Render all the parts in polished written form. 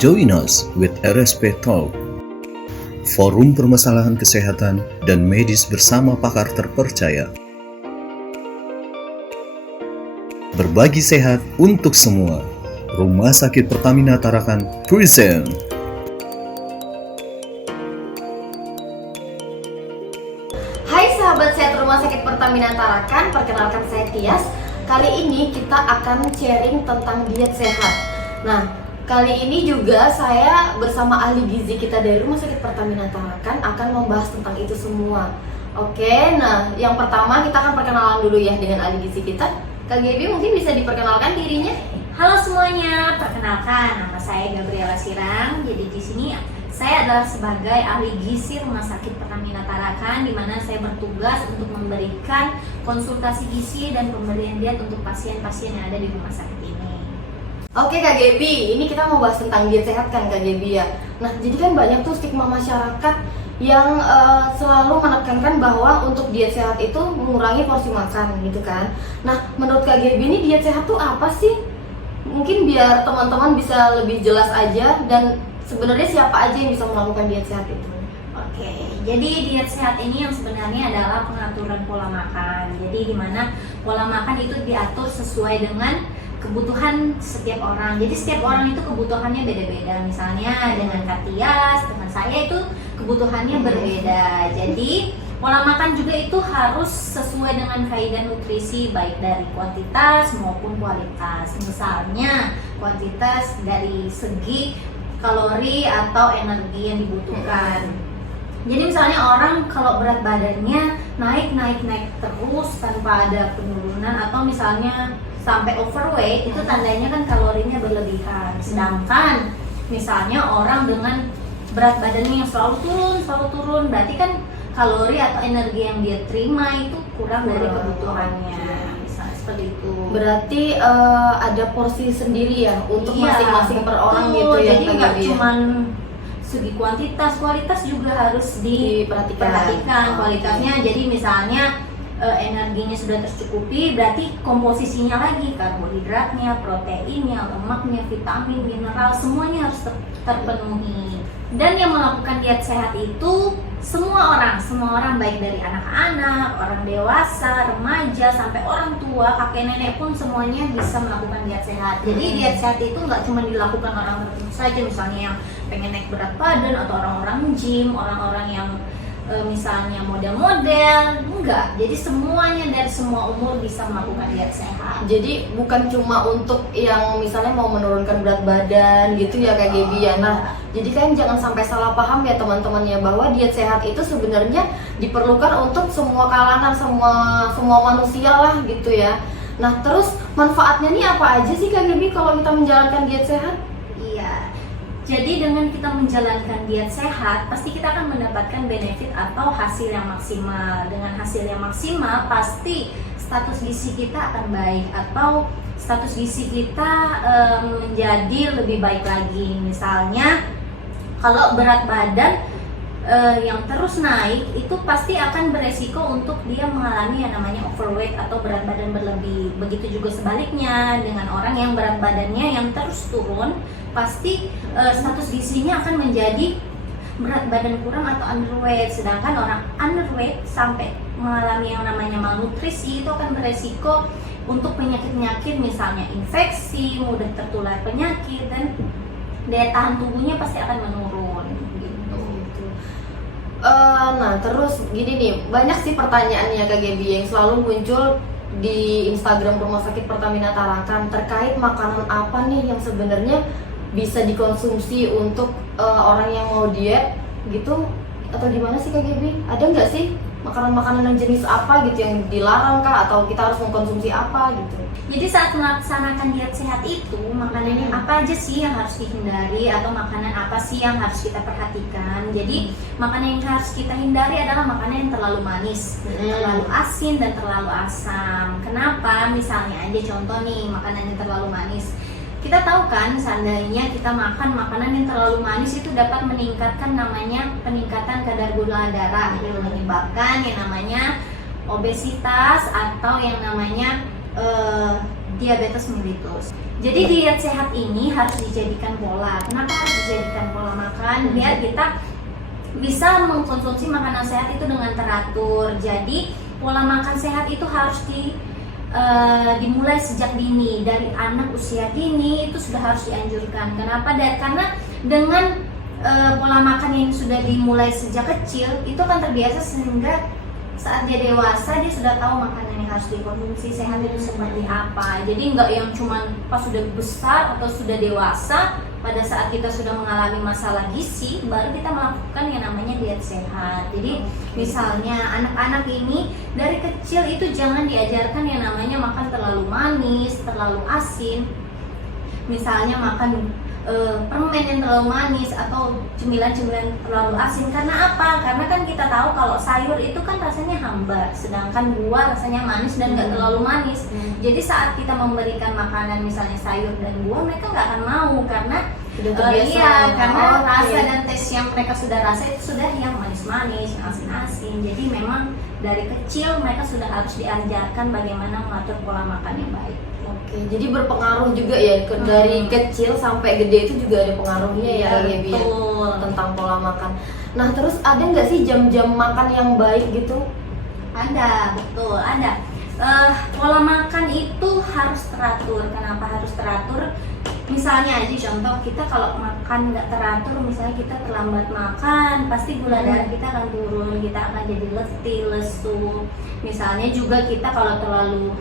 Join us with RSP Talk, forum permasalahan kesehatan dan medis bersama pakar terpercaya. Berbagi sehat untuk semua. Rumah Sakit Pertamina Tarakan present. Hai sahabat sehat Rumah Sakit Pertamina Tarakan, perkenalkan saya Tias. Kali ini kita akan sharing tentang diet sehat. Nah, kali ini juga saya bersama ahli gizi kita dari Rumah Sakit Pertamina Tarakan akan membahas tentang itu semua. Oke, nah yang pertama kita akan perkenalan dulu ya dengan ahli gizi kita. Kak Gaby mungkin bisa diperkenalkan dirinya. Halo semuanya, perkenalkan nama saya Gabriela Sirang. Jadi di sini saya adalah sebagai ahli gizi Rumah Sakit Pertamina Tarakan, di mana saya bertugas untuk memberikan konsultasi gizi dan pemberian diet untuk pasien-pasien yang ada di rumah sakit ini. Oke Kak Gaby, ini kita mau bahas tentang diet sehat kan Kak Gaby ya. Nah jadi kan banyak tuh stigma masyarakat yang selalu menekankan bahwa untuk diet sehat itu mengurangi porsi makan gitu kan. Nah menurut Kak Gaby ini diet sehat tuh apa sih? Mungkin biar teman-teman bisa lebih jelas aja, dan sebenarnya siapa aja yang bisa melakukan diet sehat itu? Oke, jadi diet sehat ini yang sebenarnya adalah pengaturan pola makan. Jadi di mana pola makan itu diatur sesuai dengan kebutuhan setiap orang. Jadi setiap orang itu kebutuhannya beda-beda. Misalnya dengan Katias, dengan saya itu kebutuhannya berbeda. Jadi pola makan juga itu harus sesuai dengan kaidah nutrisi, baik dari kuantitas maupun kualitas. Misalnya kuantitas dari segi kalori atau energi yang dibutuhkan. Jadi misalnya orang kalau berat badannya naik terus tanpa ada penurunan, atau misalnya sampai overweight, itu tandanya kan kalorinya berlebihan. Sedangkan misalnya orang dengan berat badannya yang selalu turun, berarti kan kalori atau energi yang dia terima itu kurang dari kebutuhannya. Misalnya seperti itu. Berarti ada porsi sendiri ya untuk masing-masing per orang gitu ya. Jadi nggak cuman segi kuantitas, kualitas juga harus diperhatikan kualitasnya. Jadi misalnya energinya sudah tercukupi, berarti komposisinya lagi, karbohidratnya, proteinnya, lemaknya, vitamin, mineral, semuanya harus terpenuhi. Dan yang melakukan diet sehat itu semua orang baik dari anak-anak, orang dewasa, remaja, sampai orang tua, kakek nenek pun semuanya bisa melakukan diet sehat. Jadi diet sehat itu nggak cuma dilakukan orang tertentu saja, misalnya yang pengen naik berat badan, atau orang-orang gym, orang-orang yang misalnya model-model, enggak. Jadi semuanya dari semua umur bisa melakukan diet sehat. Jadi bukan cuma untuk yang misalnya mau menurunkan berat badan gitu ya Kak Gaby ya. Nah, jadi kan jangan sampai salah paham ya teman-temannya, bahwa diet sehat itu sebenarnya diperlukan untuk semua kalangan, semua manusia lah gitu ya. Nah, terus manfaatnya nih apa aja sih Kak Gaby kalau kita menjalankan diet sehat? Iya. Jadi dengan kita menjalankan diet sehat, pasti kita akan mendapatkan benefit atau hasil yang maksimal. Dengan hasil yang maksimal, pasti status gizi kita akan baik, atau status gizi kita menjadi lebih baik lagi. Misalnya, kalau berat badan yang terus naik, itu pasti akan beresiko untuk dia mengalami yang namanya overweight atau berat badan berlebih. Begitu juga sebaliknya dengan orang yang berat badannya yang terus turun, pasti status gizinya akan menjadi berat badan kurang atau underweight. Sedangkan orang underweight sampai mengalami yang namanya malnutrisi, itu akan beresiko untuk penyakit-penyakit, misalnya infeksi, mudah tertular penyakit, dan daya tahan tubuhnya pasti akan menurun gitu. Nah terus gini nih, banyak sih pertanyaannya Kak Gaby yang selalu muncul di Instagram Rumah Sakit Pertamina Tarakan terkait makanan apa nih yang sebenarnya bisa dikonsumsi untuk orang yang mau diet gitu, atau gimana sih Kak Gaby? Ada nggak sih makanan-makanan yang jenis apa gitu yang dilarang kah, atau kita harus mengkonsumsi apa gitu? Jadi saat melaksanakan diet sehat itu, makanannya apa aja sih yang harus dihindari, atau makanan apa sih yang harus kita perhatikan? Jadi makanan yang harus kita hindari adalah makanan yang terlalu manis, terlalu asin, dan terlalu asam. Kenapa? Misalnya aja contoh nih, makanan yang terlalu manis. Kita tahu kan, seandainya kita makan makanan yang terlalu manis itu dapat meningkatkan namanya peningkatan kadar gula darah, yang menyebabkan yang namanya obesitas atau yang namanya diabetes mellitus. Jadi diet sehat ini harus dijadikan pola. Kenapa harus dijadikan pola makan? Biar kita bisa mengkonsumsi makanan sehat itu dengan teratur. Jadi pola makan sehat itu harus dimulai sejak dini, dari anak usia dini itu sudah harus dianjurkan. Kenapa? Karena dengan pola makan yang sudah dimulai sejak kecil itu akan terbiasa, sehingga saat dia dewasa dia sudah tahu makanan yang harus dikonsumsi sehat itu seperti apa. Jadi nggak yang cuman pas sudah besar atau sudah dewasa, pada saat kita sudah mengalami masalah gizi baru kita melakukan yang namanya diet sehat. Jadi misalnya anak-anak ini dari kecil itu jangan diajarkan yang namanya makan terlalu manis, terlalu asin. Misalnya makan permen yang terlalu manis atau cemilan-cemilan terlalu asin. Karena apa? Karena kan kita tahu kalau sayur itu kan rasanya hambar, sedangkan buah rasanya manis dan nggak terlalu manis. Jadi saat kita memberikan makanan misalnya sayur dan buah, mereka nggak akan mau karena sudah terbiasa. Iya, karena rasa dan tes yang mereka sudah rasa itu sudah yang manis-manis, yang asin-asin. Jadi memang dari kecil mereka sudah harus diajarkan bagaimana mengatur pola makan yang baik. Oke, jadi berpengaruh juga ya dari kecil sampai gede itu juga ada pengaruhnya ya, Gaby, tentang pola makan. Nah, terus ada nggak sih jam-jam makan yang baik gitu? Ada, betul, ada. Pola makan itu harus teratur. Kenapa harus teratur? Misalnya aja contoh, kita kalau makan nggak teratur, misalnya kita terlambat makan, pasti gula darah kita akan turun, kita akan jadi letih, lesu. Misalnya juga kita kalau terlalu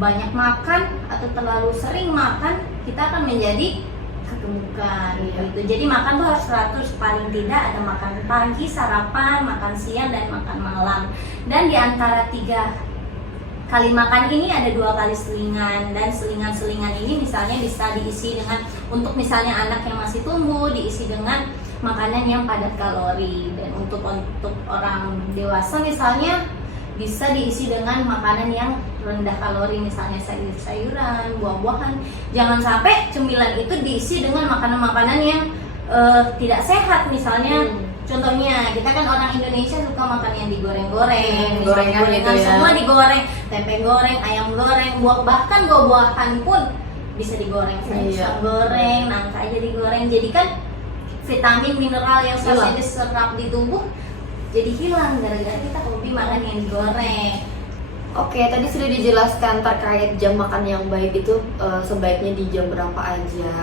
banyak makan atau terlalu sering makan, kita akan menjadi kegemukan gitu. Jadi makan tuh harus teratur, paling tidak ada makan pagi, sarapan, makan siang, dan makan malam. Dan di antara 3 kali makan ini ada 2 kali selingan, dan selingan-selingan ini misalnya bisa diisi dengan, untuk misalnya anak yang masih tumbuh, diisi dengan makanan yang padat kalori. Dan untuk orang dewasa misalnya bisa diisi dengan makanan yang rendah kalori, misalnya sayur-sayuran, buah-buahan. Jangan sampai cemilan itu diisi dengan makanan-makanan yang tidak sehat. Misalnya contohnya, kita kan orang Indonesia suka makan yang digoreng-goreng, gorengan gitu ya. Semua digoreng, tempe goreng, ayam goreng, bahkan buah-buahan pun bisa digoreng. Sayur goreng, nangka aja digoreng. Jadi kan vitamin, mineral yang seharusnya diserap di tubuh jadi hilang gara-gara kita hobi makan yang digoreng. Oke, tadi sudah dijelaskan terkait jam makan yang baik itu sebaiknya di jam berapa aja,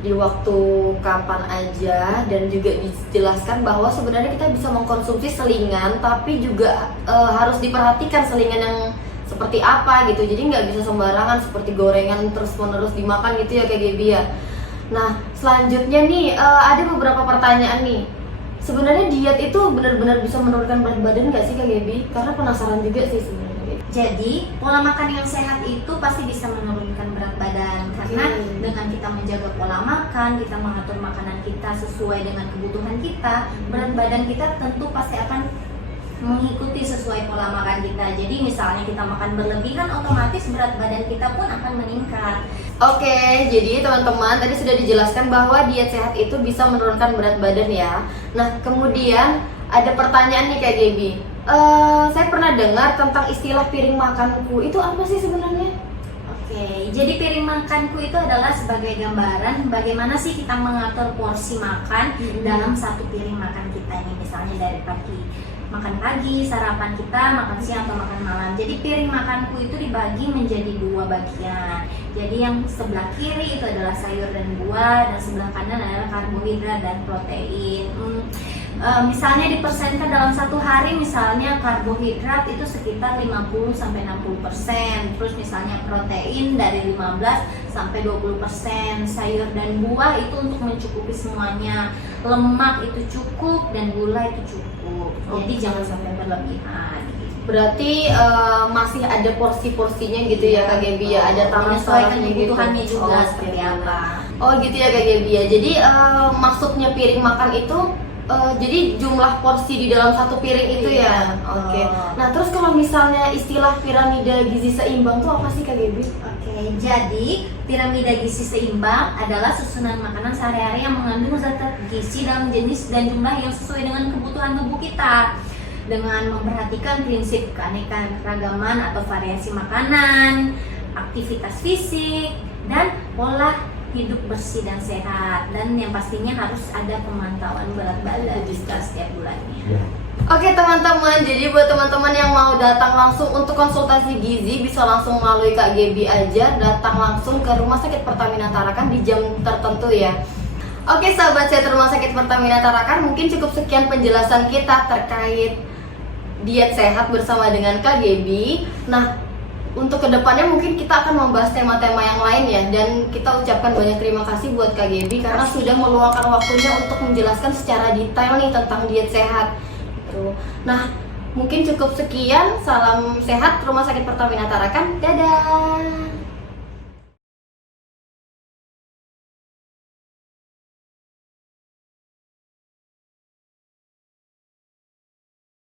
di waktu kapan aja, dan juga dijelaskan bahwa sebenarnya kita bisa mengkonsumsi selingan, tapi juga harus diperhatikan selingan yang seperti apa gitu. Jadi nggak bisa sembarangan seperti gorengan terus-menerus dimakan gitu ya, kayak Gaby ya. Nah, selanjutnya nih ada beberapa pertanyaan nih. Sebenarnya diet itu benar-benar bisa menurunkan berat badan nggak sih, Kak Gaby? Karena penasaran juga sih sebenarnya. Jadi pola makan yang sehat itu pasti bisa menurunkan berat badan, karena dengan kita menjaga pola makan, kita mengatur makanan kita sesuai dengan kebutuhan kita, berat badan kita tentu pasti akan mengikuti sesuai pola makan kita. Jadi misalnya kita makan berlebihan, otomatis berat badan kita pun akan meningkat. Oke, jadi teman-teman tadi sudah dijelaskan bahwa diet sehat itu bisa menurunkan berat badan ya. Nah, kemudian ada pertanyaan nih Kak Gaby. Saya pernah dengar tentang istilah piring makanku. Itu apa sih sebenarnya? Oke, jadi piring makanku itu adalah sebagai gambaran bagaimana sih kita mengatur porsi makan dalam satu piring makan kita ini. Misalnya dari makan pagi, sarapan kita, makan siang atau makan malam. Jadi piring makanku itu dibagi menjadi 2 bagian. Jadi yang sebelah kiri itu adalah sayur dan buah, dan sebelah kanan adalah karbohidrat dan protein. Misalnya dipersenkan dalam satu hari, misalnya karbohidrat itu sekitar 50-60%, terus misalnya protein dari 15-20%, sayur dan buah itu untuk mencukupi semuanya, lemak itu cukup dan gula itu cukup. Jadi jangan sampai berlebihan. Berarti masih ada porsi-porsinya gitu ya Kak Gaby ya, ada menyesuaikan gitu. kebutuhannya juga seperti apa. Oh gitu ya Kak Gaby ya. Jadi maksudnya piring makan itu jadi jumlah porsi di dalam satu piring itu ya. Oke. Nah terus kalau misalnya istilah piramida gizi seimbang tuh apa sih Kak Gaby? Oke, jadi piramida gizi seimbang adalah susunan makanan sehari-hari yang mengandung zat gizi dalam jenis dan jumlah yang sesuai dengan kebutuhan tubuh kita, dengan memperhatikan prinsip keanekaragaman atau variasi makanan. aktivitas fisik, dan pola hidup bersih dan sehat. Dan yang pastinya harus ada pemantauan berat badan juga setiap bulannya. Oke teman-teman, jadi buat teman-teman yang mau datang langsung untuk konsultasi gizi bisa langsung melalui Kak Gaby aja, datang langsung ke Rumah Sakit Pertamina Tarakan di jam tertentu ya. Oke sahabat sehat Rumah Sakit Pertamina Tarakan, mungkin cukup sekian penjelasan kita terkait diet sehat bersama dengan Kak Gaby. Nah, untuk kedepannya mungkin kita akan membahas tema-tema yang lain ya, dan kita ucapkan banyak terima kasih buat Kak Gaby karena sudah meluangkan waktunya untuk menjelaskan secara detail nih tentang diet sehat. Nah, mungkin cukup sekian. Salam sehat Rumah Sakit Pertamina Tarakan. Dadah.